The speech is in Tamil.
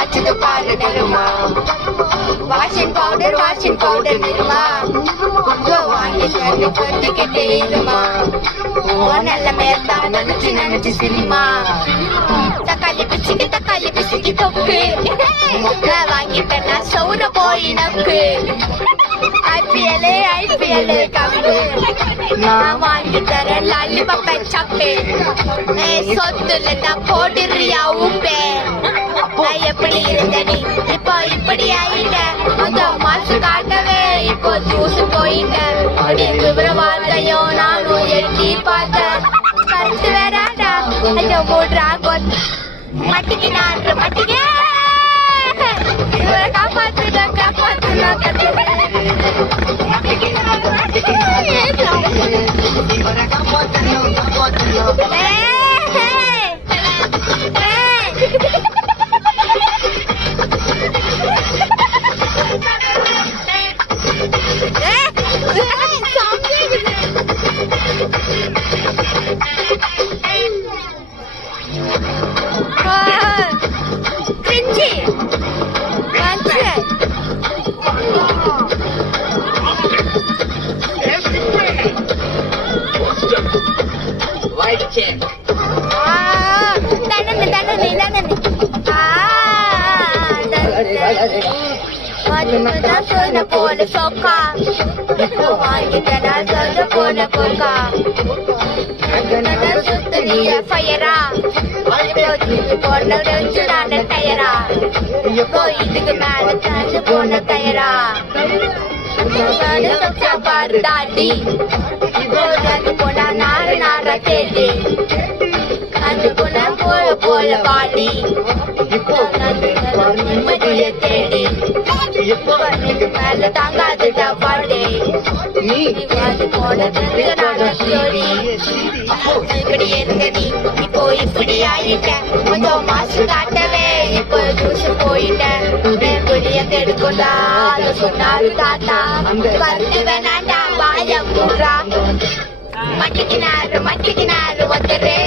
அச்சுது பாரு நெருமா வாஷிங் பவுடர் நெருமா வாங்கி கொட்டிக்கிட்டே இருமா நல்ல மேத்தான் நினைச்சு சினிமா தக்காளி பிச்சுக்கு தொக்கு வாங்கிட்டேன் நான் சௌர போய் நக்கு ஐபிஎல் கப்பு நான் வாங்கி தரேன் லாலிபப்பை சப்பு சொத்துல நான் போடுறியா உப்பே நான் எப்படி இருந்த நீ இப்போ இப்படி ஆயிட்டேன் அந்த மாசு காட்டவே இப்போ ஜூஸ் போயிட்டேன் விவரவாதையும் நானும் எட்டி பார்த்தேன் கருத்து வேறாடா ஐயோ மூட்ரா மட்டிக்க காப்பாத்துனா போல சோக்கா வாங்கிட்ட போன போக்கா சுத்தனிய ஃபயரா போன டயரா இதுக்கு மேல தாண்டு போன டயரா பாரு தாண்டி போனா நார தேடி அது போன போல பாடி நிம்மதிய தேடி மேல தாங்காதுடா பாடே போனது இப்படி இருந்த நீ இப்போ இப்படி ஆயிட்டேன் கொஞ்சம் மாசு காட்டவே இப்போ ஜூஸ் போயிட்டேன் குடிய கெடுக்குண்டா சொன்னாரு தாத்தா கருத்து வேணாண்டா வாய கூறா மட்டிக்கினாரு ஒத்தரே